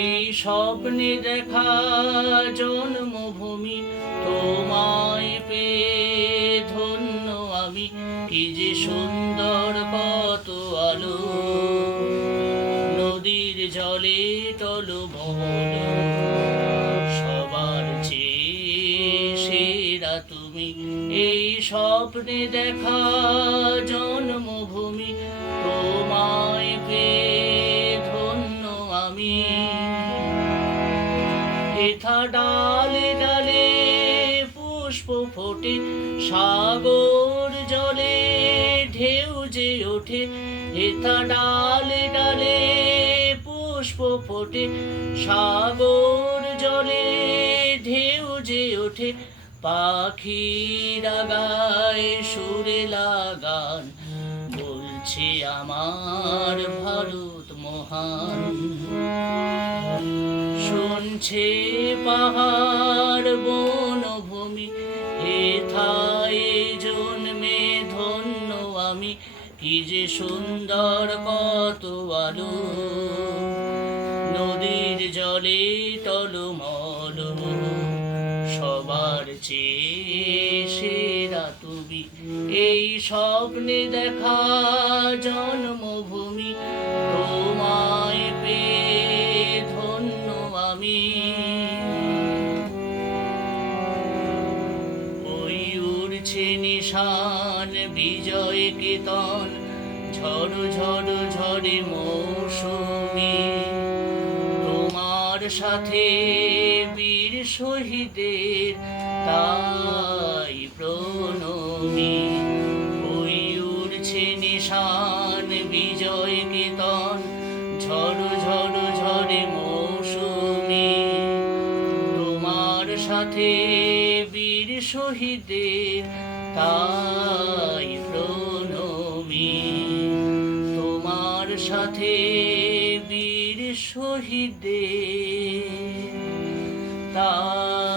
এই স্বপ্নে দেখা জন্মভূমি তোমায় পেয়ে ধন্য আমি। কি যে সুন্দর কত আলো, নদীর জলে টলমল, সবার চেয়ে সেরা তুমি। এই স্বপ্নে দেখা জন্মভূমি তোমায় পেয়ে ধন্য আমি। এথা ডালে ডালে পুষ্প ফোটে, সাগর জলে ঢেউ যে ওঠে। এথা ডালে ডালে পুষ্প ফোটে, সাগর জলে ঢেউ যে ওঠে। পাখিরা গায় সুরে লাগান, বলছে আমার ভারত মহান। শুনছে পাহাড় বনভূমি, হেথায় জন্মে ধন্য আমি। কি যে সুন্দর কত আলো, নদীর জলে টলমল, সবার চেয়ে সেরা তুমি। এই স্বপ্নে দেখা জন্মভূমি তোমায় পেয়ে ধন্য আমি। ওই উড়ছে নিশান বিজয় কেতন, ঝড় ঝড় ঝড়ে মৌসুমি। তোমার সাথে বীর শহীদের তাই প্রণমি। ওই উড়ছে নিশান বিজয় কেতন, ঝড় ঝড় ঝড়ে মৌসুমি। তোমার সাথে বীর শহীদের তাই প্রণমি। তোমার সাথে বীর শহীদের তাই